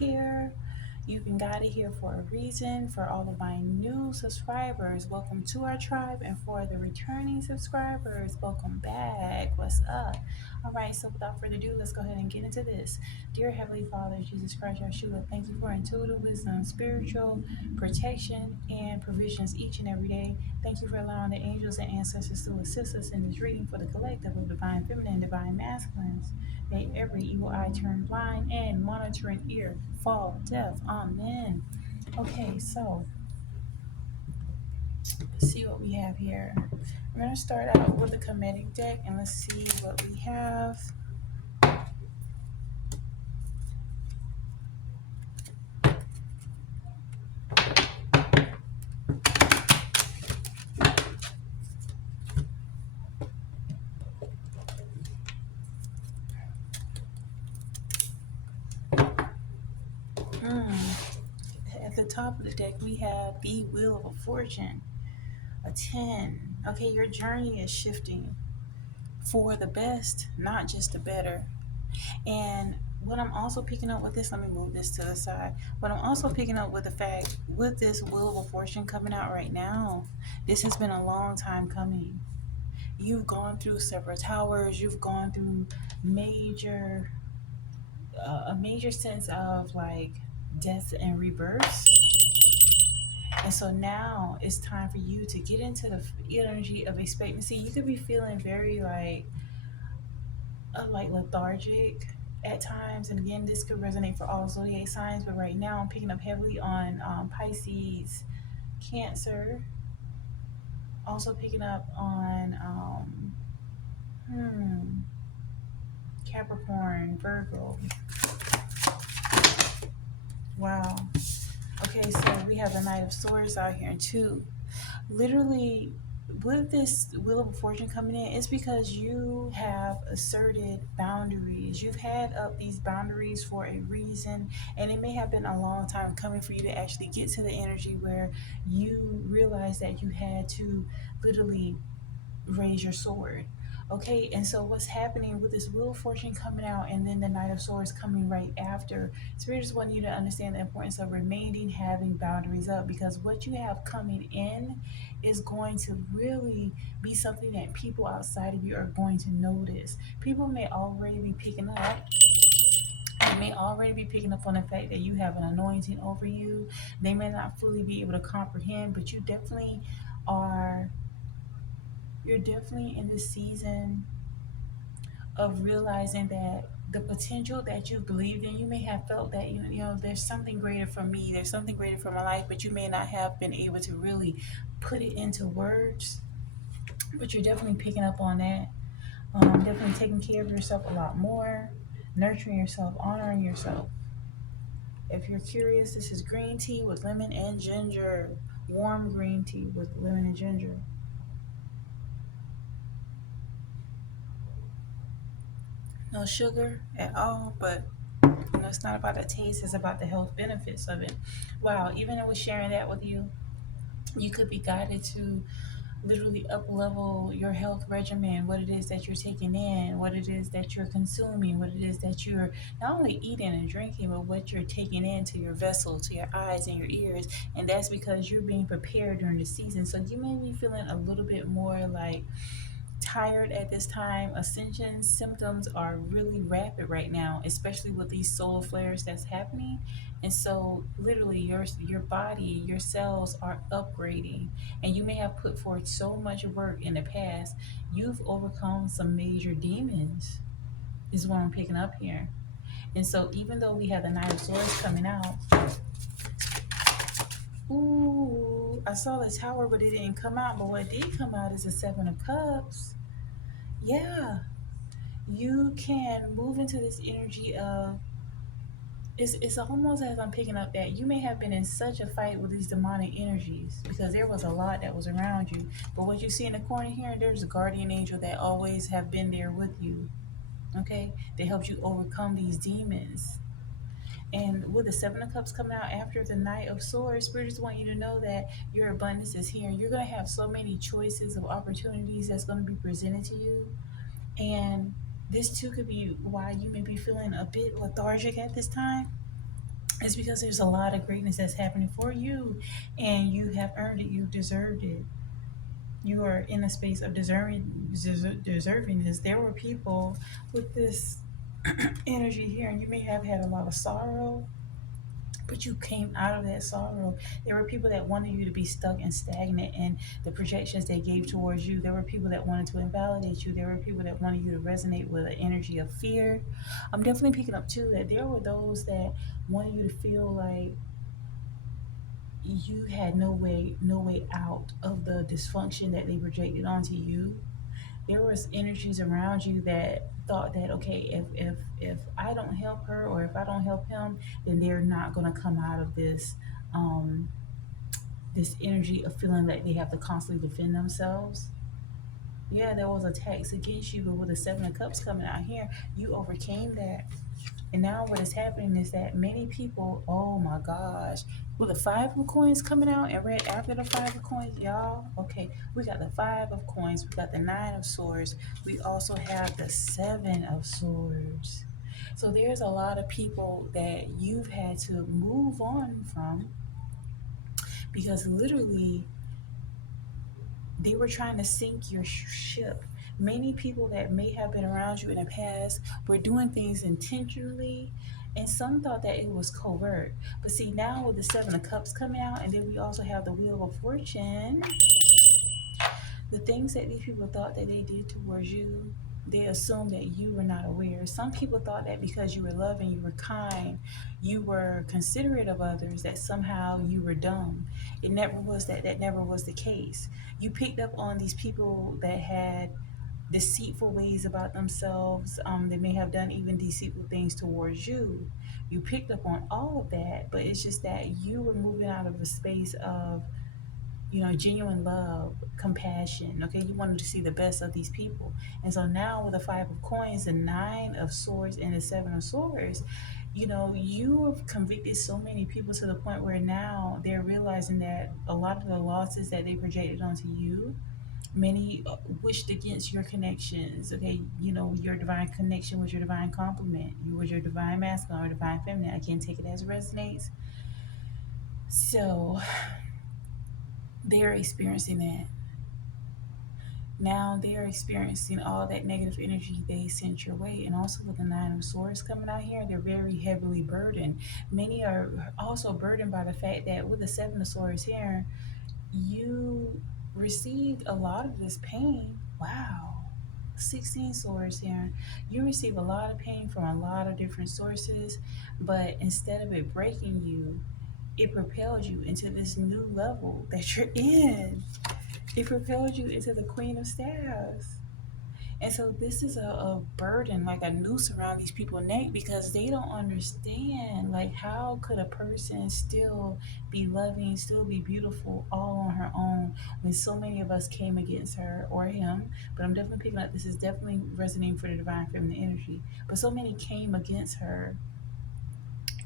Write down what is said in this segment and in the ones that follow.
here. You've been guided here for a reason. For all of my new subscribers, welcome to our tribe. And for the returning subscribers, welcome back. What's up? All right, so without further ado, let's go ahead and get into this. Dear Heavenly Father, Jesus Christ, Yeshua, thank you for intuitive wisdom, spiritual protection, and provisions each and every day. Thank you for allowing the angels and ancestors to assist us in this reading for the collective of divine feminine and divine masculines. May every evil eye turn blind and monitoring ear fall deaf. Amen. Okay, so let's see what we have here. I'm going to start out with the Kemetic deck and let's see what we have. At the top of the deck, we have the Wheel of Fortune, a 10. Okay, your journey is shifting for the best, not just the better. And what I'm also picking up with this, let me move this to the side. What I'm also picking up with the fact, with this Wheel of Fortune coming out right now, this has been a long time coming. You've gone through several towers. You've gone through major, a major sense of like death and rebirth. And so now it's time for you to get into the energy of expectancy. You could be feeling very like lethargic at times, and again, this could resonate for all zodiac signs. But right now, I'm picking up heavily on Pisces, Cancer. Also picking up on Capricorn, Virgo. Wow. Okay, so we have the Knight of Swords out here too. Literally, with this Wheel of Fortune coming in, it's because you have asserted boundaries. You've had up these boundaries for a reason, and it may have been a long time coming for you to actually get to the energy where you realize that you had to literally raise your sword. Okay, and so what's happening with this Wheel of Fortune coming out and then the Knight of Swords coming right after? Spirit just want you to understand the importance of remaining having boundaries up, because what you have coming in is going to really be something that people outside of you are going to notice. People may already be picking up. They may already be picking up on the fact that you have an anointing over you. They may not fully be able to comprehend, but you definitely are. You're definitely in this season of realizing that the potential that you believed in, you may have felt that you know there's something greater for me, there's something greater for my life, but you may not have been able to really put it into words. But you're definitely picking up on that. Definitely taking care of yourself a lot more, nurturing yourself, honoring yourself. If you're curious, this is green tea with lemon and ginger. Warm green tea with lemon and ginger. No sugar at all, but it's not about the taste, it's about the health benefits of it. Wow, even though we're sharing that with you, you could be guided to literally up level your health regimen, what it is that you're taking in, what it is that you're consuming, what it is that you're not only eating and drinking, but what you're taking into your vessel, to your eyes and your ears. And that's because you're being prepared during the season. So you may be feeling a little bit more like tired at this time. Ascension symptoms are really rapid right now, especially with these solar flares that's happening. And so literally your body, your cells are upgrading, and you may have put forth so much work in the past. You've overcome some major demons is what I'm picking up here. And so even though we have the Knight of Swords coming out, ooh, I saw the Tower but it didn't come out, but what did come out is the Seven of Cups. Yeah, you can move into this energy of, it's almost as I'm picking up that you may have been in such a fight with these demonic energies because there was a lot that was around you. But what you see in the corner here, there's a guardian angel that always have been there with you. Okay, they helped you overcome these demons. And with the Seven of Cups coming out after the Knight of Swords, Spirit just want you to know that your abundance is here. You're going to have so many choices of opportunities that's going to be presented to you. And this too could be why you may be feeling a bit lethargic at this time. It's because there's a lot of greatness that's happening for you, and you have earned it. You deserved it. You are in a space of deserving this. There were people with this energy here, and you may have had a lot of sorrow, but you came out of that sorrow. There were people that wanted you to be stuck and stagnant in the projections they gave towards you. There were people that wanted to invalidate you. There were people that wanted you to resonate with an energy of fear. I'm definitely picking up too that there were those that wanted you to feel like you had no way out of the dysfunction that they projected onto you. There was energies around you that thought that, okay, if I don't help her, or if I don't help him, then they're not going to come out of um this energy of feeling like they have to constantly defend themselves. Yeah, there was attacks against you, but with the Seven of Cups coming out here, you overcame that. And now what is happening is that many people, oh my gosh, with the Five of Coins coming out and right after the Five of Coins, y'all, okay, we got the Five of Coins, we got the Nine of Swords, we also have the Seven of Swords. So there's a lot of people that you've had to move on from, because literally they were trying to sink your ship. Many people that may have been around you in the past were doing things intentionally, and some thought that it was covert. But see, now with the Seven of Cups coming out, and then we also have the Wheel of Fortune, the things that these people thought that they did towards you, they assumed that you were not aware. Some people thought that because you were loving, you were kind, you were considerate of others, that somehow you were dumb. It never was that. That never was the case. You picked up on these people that had deceitful ways about themselves. They may have done even deceitful things towards you. You picked up on all of that, but it's just that you were moving out of a space of, genuine love, compassion. Okay, you wanted to see the best of these people. And so now with the Five of Coins, the Nine of Swords, and the Seven of Swords, you have convicted so many people to the point where now they're realizing that a lot of the losses that they projected onto you, many wished against your connections. Okay, your divine connection was your divine complement. You was your divine masculine or divine feminine. I can't take it as it resonates. So they're experiencing that. Now they're experiencing all that negative energy they sent your way. And also with the Nine of Swords coming out here, they're very heavily burdened. Many are also burdened by the fact that with the Seven of Swords here, you received a lot of this pain. Wow. 16 swords here. You receive a lot of pain from a lot of different sources, but instead of it breaking you, it propelled you into this new level that you're in. It propelled you into the Queen of Staffs. And so this is a burden, like a noose around these people's neck, because they don't understand, like, how could a person still be loving, still be beautiful all on her own when so many of us came against her or him. But I'm definitely picking up, this is definitely resonating for the divine feminine energy. But so many came against her,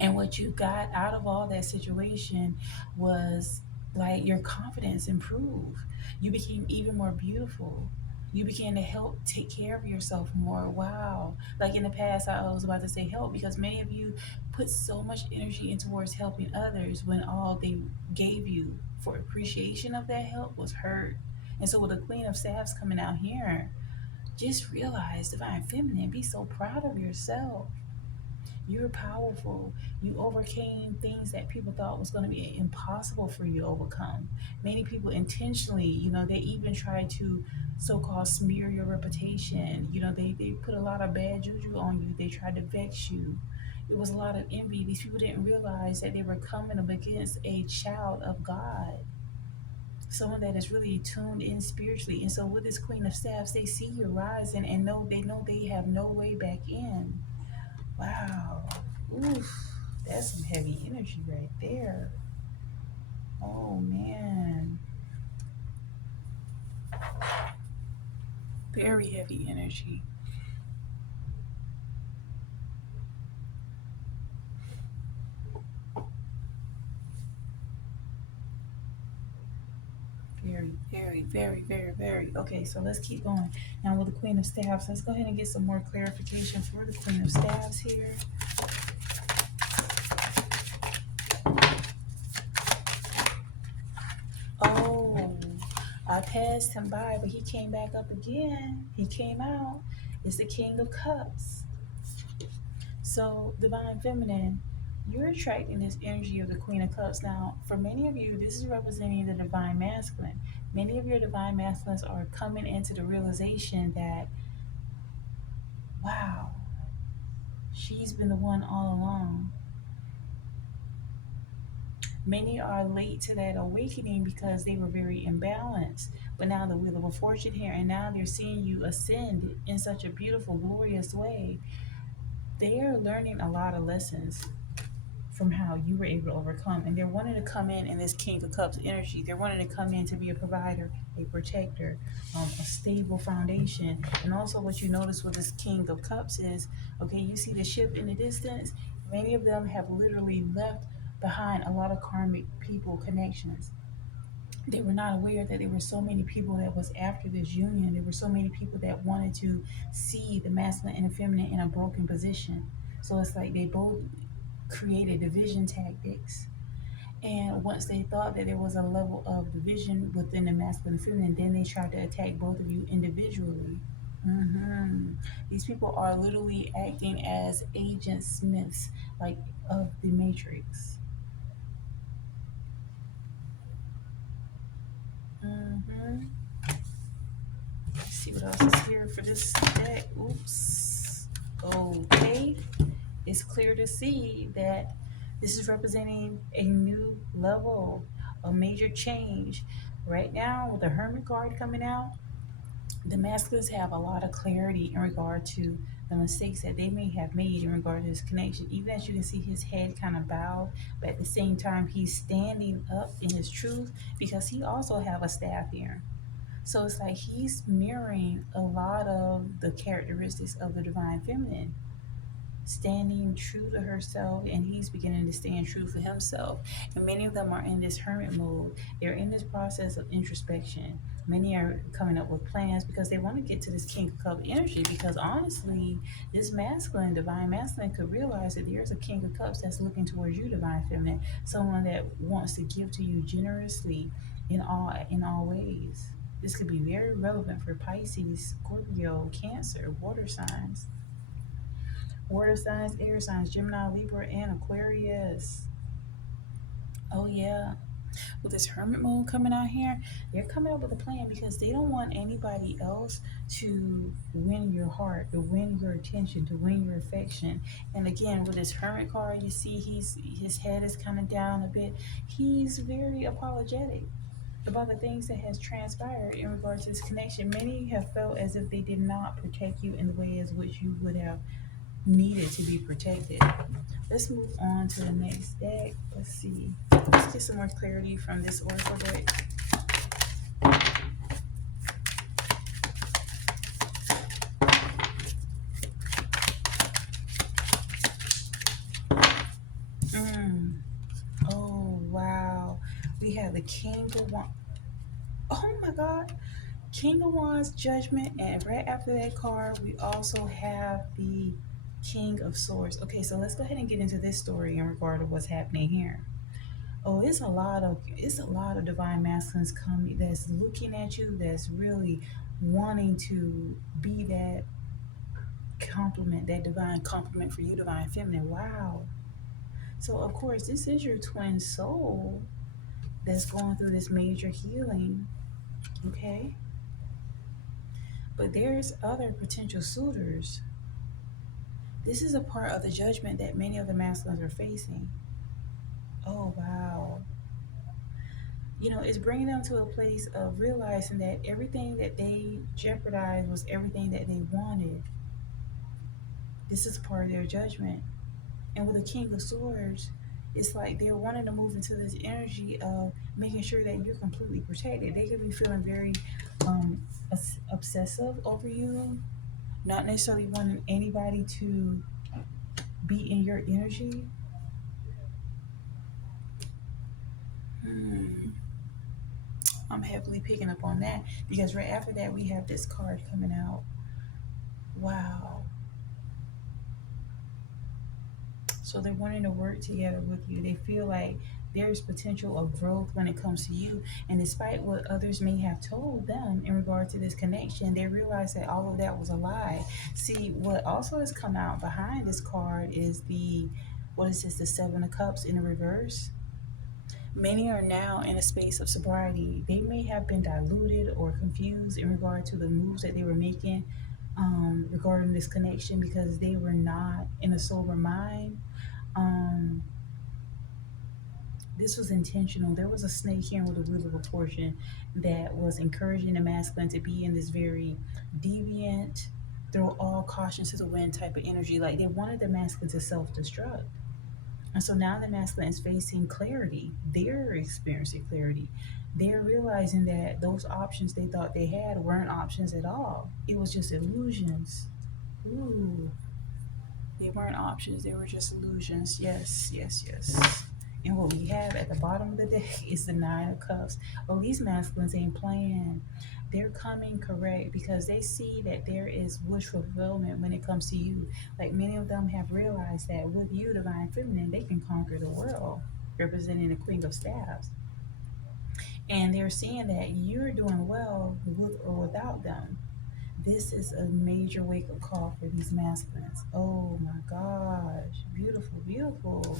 and what you got out of all that situation was like your confidence improved. You became even more beautiful. You began to help take care of yourself more. Wow. Like in the past, I was about to say help, because many of you put so much energy in towards helping others when all they gave you for appreciation of that help was hurt. And so with the Queen of Staffs coming out here, just realize, divine feminine, be so proud of yourself. You're powerful. You overcame things that people thought was going to be impossible for you to overcome. Many people intentionally, they even try to so-called smear your reputation. They put a lot of bad juju on you. They tried to vex you. It was a lot of envy. These people didn't realize that they were coming up against a child of God, someone that is really tuned in spiritually. And so with this Queen of Staffs, they see you rising and know they have no way back in. Wow. Oof. That's some heavy energy right there. Oh man. Very heavy energy. Very, very, very, very, very. Okay, so let's keep going. Now with the Queen of Staffs, let's go ahead and get some more clarification for the Queen of Staffs here. I passed him by, but he came back up again. He came out. It's the King of Cups. So, Divine Feminine, you're attracting this energy of the Queen of Cups. Now, for many of you, this is representing the Divine Masculine. Many of your Divine Masculines are coming into the realization that, wow, she's been the one all along. Many are late to that awakening because they were very imbalanced. But now the Wheel of Fortune here, and now they're seeing you ascend in such a beautiful, glorious way. They are learning a lot of lessons from how you were able to overcome. And they're wanting to come in this King of Cups energy. They're wanting to come in to be a provider, a protector, a stable foundation. And also what you notice with this King of Cups is, okay, you see the ship in the distance. Many of them have literally left behind a lot of karmic people connections. They were not aware that there were so many people that was after this union. There were so many people that wanted to see the masculine and the feminine in a broken position. So it's like they both created division tactics. And once they thought that there was a level of division within the masculine and feminine, then they tried to attack both of you individually. These people are literally acting as Agent Smiths, like of the Matrix. Mm-hmm. Let's see what else is here for this deck. Oops. Okay. It's clear to see that this is representing a new level, a major change. Right now, with the Hermit card coming out, the masculines have a lot of clarity in regard to the mistakes that they may have made in regard to this connection. Even as you can see his head kind of bowed, but at the same time, he's standing up in his truth because he also have a staff here. So it's like he's mirroring a lot of the characteristics of the divine feminine, standing true to herself, and he's beginning to stand true for himself. And many of them are in this hermit mode. They're in this process of introspection. Many are coming up with plans because they want to get to this King of Cup energy, because honestly, this masculine, divine masculine, could realize that there's a King of Cups that's looking towards you, divine feminine, someone that wants to give to you generously in all ways. This could be very relevant for Pisces, Scorpio, Cancer, water signs. Water signs, air signs, Gemini, Libra, and Aquarius. Oh, yeah. With this hermit moon coming out here, they're coming up with a plan because they don't want anybody else to win your heart, to win your attention, to win your affection. And again, with this hermit card, you see his head is kind of down a bit. He's very apologetic about the things that has transpired in regards to this connection. Many have felt as if they did not protect you in the way as which you would have needed to be protected. Let's move on to the next deck. Let's see. Let's get some more clarity from this oracle deck. Mm. Oh, wow. We have the King of Wands. Oh my God. King of Wands, Judgment, and right after that card, we also have the King of Swords. Okay, so let's go ahead and get into this story in regard to what's happening here. Oh, it's a lot of divine masculines coming that's looking at you, that's really wanting to be that compliment, that divine compliment for you, divine feminine. Wow. So of course, this is your twin soul that's going through this major healing. Okay. But there's other potential suitors. This is a part of the judgment that many of the masculines are facing. Oh wow. It's bringing them to a place of realizing that everything that they jeopardized was everything that they wanted. This is part of their judgment. And with the King of Swords, it's like they're wanting to move into this energy of making sure that you're completely protected. They could be feeling very obsessive over you, not necessarily wanting anybody to be in your energy. Hmm. I'm heavily picking up on that because right after that, we have this card coming out. Wow. So they're wanting to work together with you. They feel like there's potential of growth when it comes to you. And despite what others may have told them in regard to this connection, they realize that all of that was a lie. See, what also has come out behind this card is the, what is this, the Seven of Cups in the reverse. Many are now in a space of sobriety. They may have been diluted or confused in regard to the moves that they were making regarding this connection because they were not in a sober mind. Um, this was intentional. There was a snake here with a wheel of a fortune that was encouraging the masculine to be in this very deviant, throw all caution to the wind type of energy. Like they wanted the masculine to self destruct. And so now the masculine is facing clarity. They're experiencing clarity. They're realizing that those options they thought they had weren't options at all. It was just illusions. Ooh, they weren't options. They were just illusions. Yes, yes, yes. And what we have at the bottom of the deck is the Nine of Cups. Oh, these masculines ain't playing. They're coming correct because they see that there is wish fulfillment when it comes to you. Like many of them have realized that with you, Divine Feminine, they can conquer the world, representing the Queen of Staffs. And they're seeing that you're doing well with or without them. This is a major wake up call for these masculines. Oh my gosh. Beautiful, beautiful.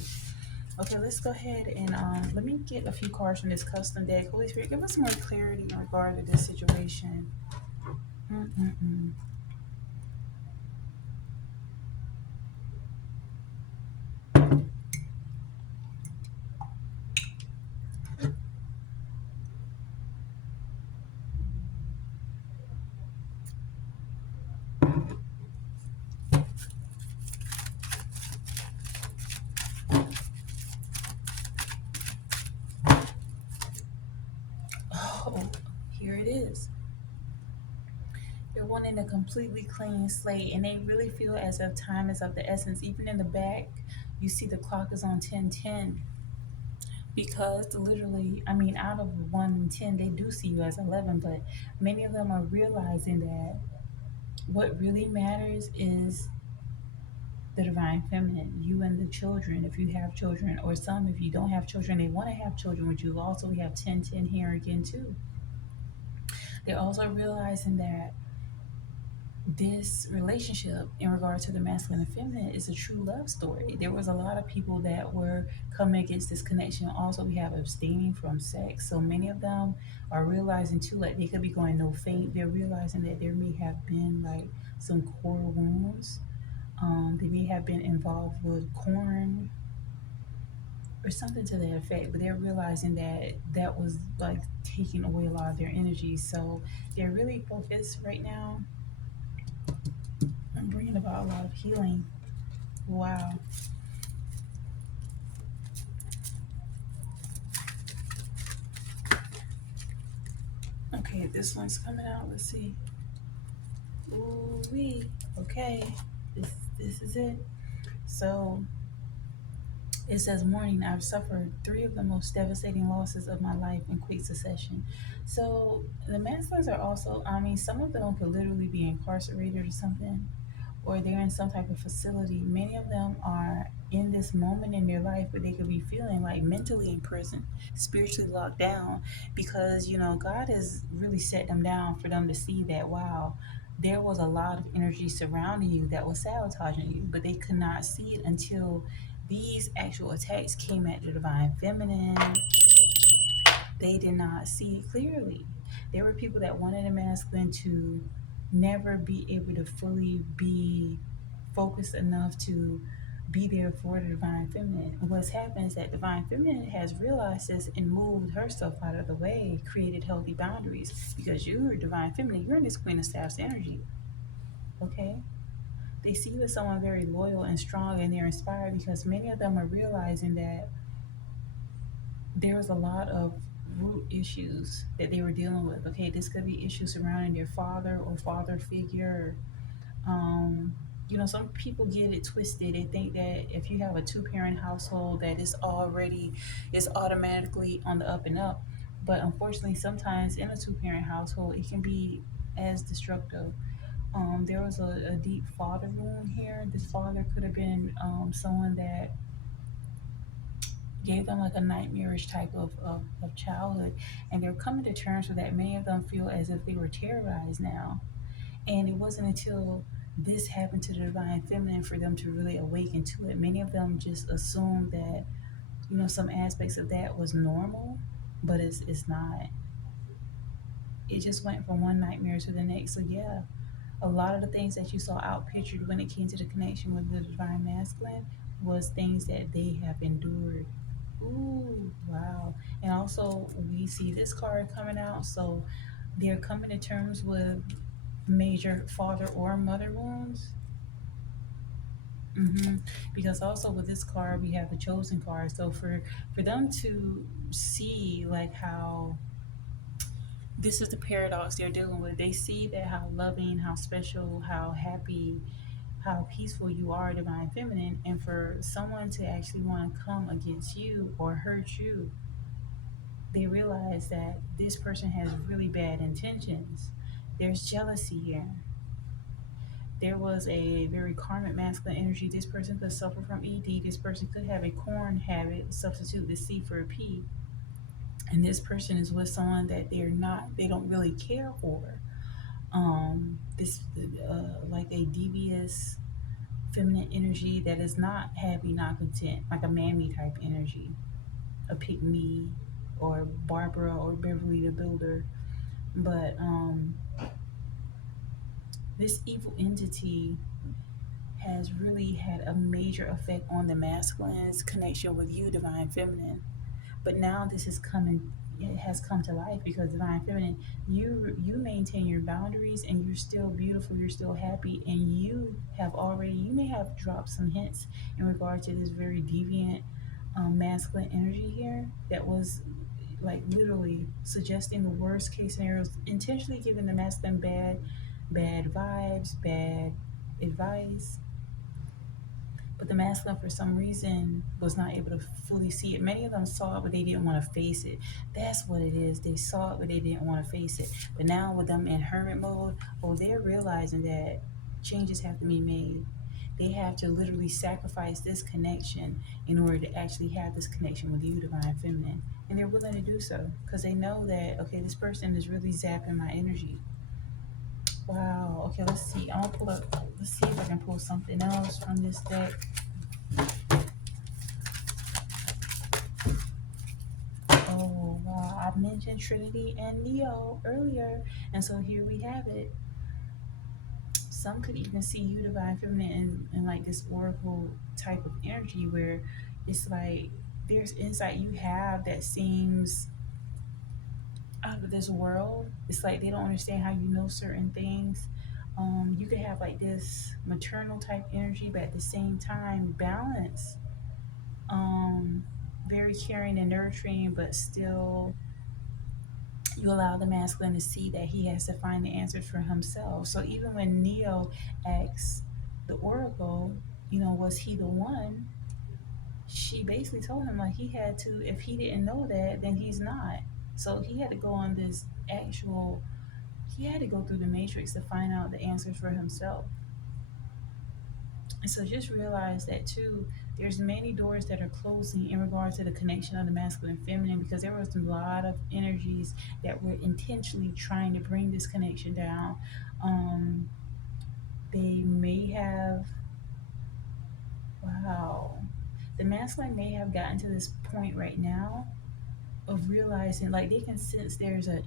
Okay, let's go ahead and let me get a few cards from this custom deck. Holy Spirit, give us more clarity in regard to this situation. Mm-mm-mm. Oh, here it is. They're wanting a completely clean slate, and they really feel as if time is of the essence. Even in the back, you see the clock is on 10:10 because literally, I mean, out of 1 and 10, they do see you as 11, but many of them are realizing that what really matters is the divine feminine, you and the children, if you have children, or some, if you don't have children, they want to have children with you. Also, we have 10:10 here again, too. They're also realizing that this relationship in regard to the masculine and feminine is a true love story. There was a lot of people that were coming against this connection. Also, we have abstaining from sex. So many of them are realizing too, like they could be going no fate. They're realizing that there may have been like some core wounds. They may have been involved with corn or something to that effect, but they're realizing that that was like taking away a lot of their energy. So they're really focused right now on bringing about a lot of healing. Wow. Okay, this one's coming out. Let's see. Ooh wee. Okay, this is it. So it says, "Morning. I've suffered three of the most devastating losses of my life in quick succession." So the masculines are also. I mean, some of them could literally be incarcerated or something, or they're in some type of facility. Many of them are in this moment in their life where they could be feeling like mentally in prison, spiritually locked down, because God has really set them down for them to see that wow, there was a lot of energy surrounding you that was sabotaging you, but they could not see it until these actual attacks came at the divine feminine. They did not see it clearly. There were people that wanted a masculine to never be able to fully be focused enough to be there for the divine feminine. What's happened is that divine feminine has realized this and moved herself out of the way, created healthy boundaries because you're divine feminine. You're in this Queen of Staffs energy. Okay? They see you as someone very loyal and strong, and they're inspired because many of them are realizing that there was a lot of root issues that they were dealing with. Okay, this could be issues surrounding their father or father figure. Um, some people get it twisted. They think that if you have a two-parent household, that is automatically on the up and up. But unfortunately, sometimes in a two-parent household, it can be as destructive. There was a deep father wound here. This father could have been someone that gave them like a nightmarish type of childhood, and they're coming to terms with that. Many of them feel as if they were terrorized now, and it wasn't until this happened to the divine feminine for them to really awaken to it. Many of them just assumed that, some aspects of that was normal, but it's not. It just went from one nightmare to the next. So yeah, a lot of the things that you saw outpictured when it came to the connection with the divine masculine was things that they have endured. Ooh, wow. And also we see this card coming out, so they're coming to terms with major father or mother wounds. hmm Because also with this card we have the chosen card. So for them to see like how this is the paradox they're dealing with. They see that how loving, how special, how happy, how peaceful you are, divine feminine, and for someone to actually want to come against you or hurt you, they realize that this person has really bad intentions. There's jealousy here. There was a very karmic masculine energy. This person could suffer from ED. This person could have a corn habit, substitute the C for a P. And this person is with someone that they don't really care for. This, like a devious feminine energy that is not happy, not content, like a mammy type energy, a pick me, or Barbara or Beverly the Builder. But this evil entity has really had a major effect on the masculine's connection with you, divine feminine. But now this is coming, it has come to life because divine feminine, you maintain your boundaries and you're still beautiful, you're still happy, and you may have dropped some hints in regard to this very deviant masculine energy here that was like literally suggesting the worst case scenarios, intentionally giving the masculine bad vibes, bad advice. But the masculine, for some reason, was not able to fully see it. Many of them saw it, but they didn't want to face it. That's what it is. They saw it, but they didn't want to face it. But now, with them in hermit mode, oh, they're realizing that changes have to be made. They have to literally sacrifice this connection in order to actually have this connection with you, divine feminine. And they're willing to do so because they know that, okay, this person is really zapping my energy. Wow. Okay, let's see. I'm gonna pull up. Let's see if I can pull something else from this deck. Oh, wow. I mentioned Trinity and Neo earlier. And so here we have it. Some could even see you, divine feminine, in like this oracle type of energy where it's like there's insight you have that seems out of this world. It's like they don't understand how you know certain things. You could have like this maternal type energy, but at the same time, balance. Um, Very caring and nurturing, but still you allow the masculine to see that he has to find the answers for himself. So even when Neo asks the oracle, was he the one? She basically told him like he had to. If he didn't know that, then he's not. So he had to go on this actual. He had to go through the matrix to find out the answers for himself. And so just realize that too, there's many doors that are closing in regards to the connection of the masculine and feminine because there was a lot of energies that were intentionally trying to bring this connection down. Um, they may have, wow, the masculine may have gotten to this point right now of realizing like they can sense there's a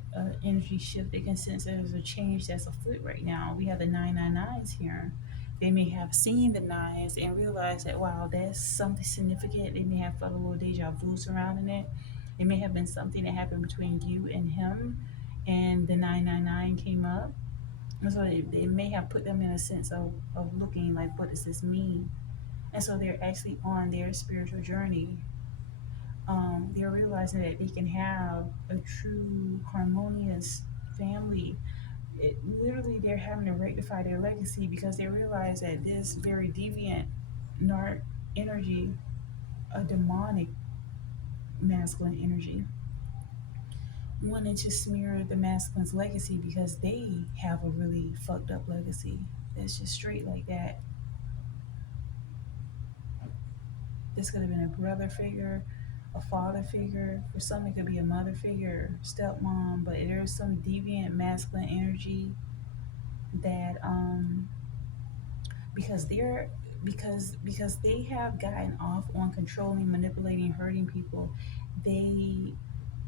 energy shift. They can sense there's a change that's afoot right now. We have the 999s here. They may have seen the nines and realized that wow, that's something significant. They may have felt a little deja vu surrounding it. It may have been something that happened between you and him, and the 999 came up. And so they may have put them in a sense of looking like, what does this mean? And so they're actually on their spiritual journey. They're realizing that they can have a true harmonious family. Literally, they're having to rectify their legacy because they realize that this very deviant narc energy, a demonic masculine energy, wanted to smear the masculine's legacy because they have a really fucked up legacy. It's just straight like that. This could have been a brother figure, a father figure. For some, it could be a mother figure, stepmom, but there's some deviant masculine energy that because they're because they have gotten off on controlling, manipulating, hurting people, they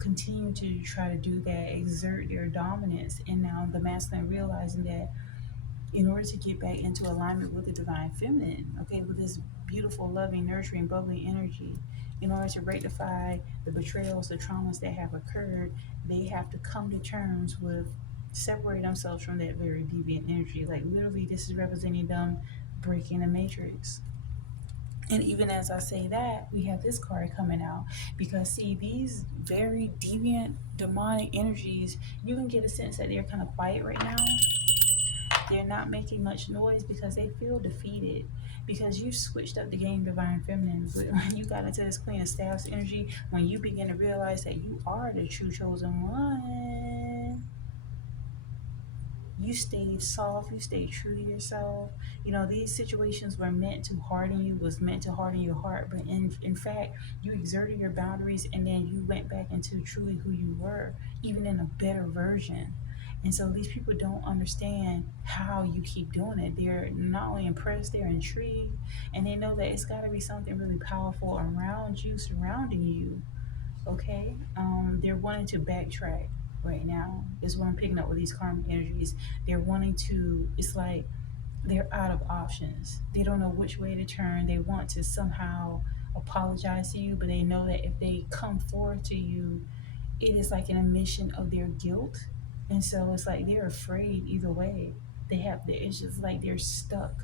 continue to try to do that, exert their dominance. And now the masculine realizing that in order to get back into alignment with the divine feminine, okay, with this beautiful, loving, nurturing, bubbly energy, in order to rectify the betrayals, the traumas that have occurred, they have to come to terms with separate themselves from that very deviant energy. Like literally, this is representing them breaking the matrix. And even as I say that, we have this card coming out because see, these very deviant, demonic energies, you can get a sense that they're kind of quiet right now. They're not making much noise because they feel defeated. Because you switched up the game, divine feminine. When you got into this queen of staffs energy, when you begin to realize that you are the true chosen one, you stayed soft, you stayed true to yourself. You know, these situations were meant to harden you, was meant to harden your heart, but in fact, you exerted your boundaries and then you went back into truly who you were, even in a better version. And so these people don't understand how you keep doing it. They're not only impressed, they're intrigued, and they know that it's got to be something really powerful around you, surrounding you. Okay, they're wanting to backtrack right now is what I'm picking up with these karmic energies. They're wanting to, it's like they're out of options. They don't know which way to turn. They want to somehow apologize to you, but they know that if they come forward to you, it is like an admission of their guilt. And so it's like they're afraid either way. It's just like they're stuck.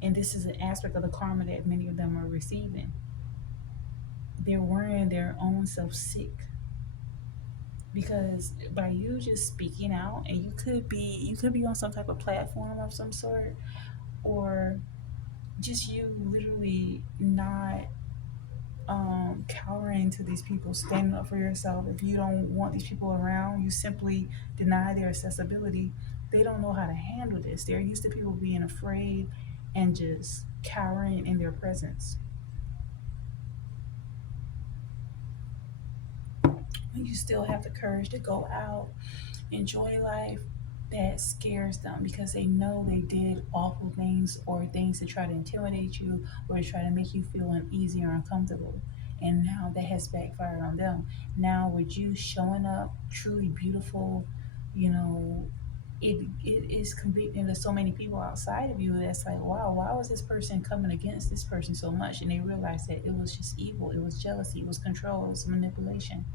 And this is an aspect of the karma that many of them are receiving. They're worrying their own self sick because by you just speaking out, and you could be on some type of platform of some sort, or just you literally not cowering to these people, standing up for yourself. If you don't want these people around, you simply deny their accessibility. They don't know how to handle this. They're used to people being afraid and just cowering in their presence. When you still have the courage to go out, enjoy life, that scares them because they know they did awful things or things to try to intimidate you or to try to make you feel uneasy or uncomfortable. And now that has backfired on them. Now, with you showing up truly beautiful, you know, it is convicting to so many people outside of you that's like, wow, why was this person coming against this person so much? And they realize that it was just evil, it was jealousy, it was control, it was manipulation.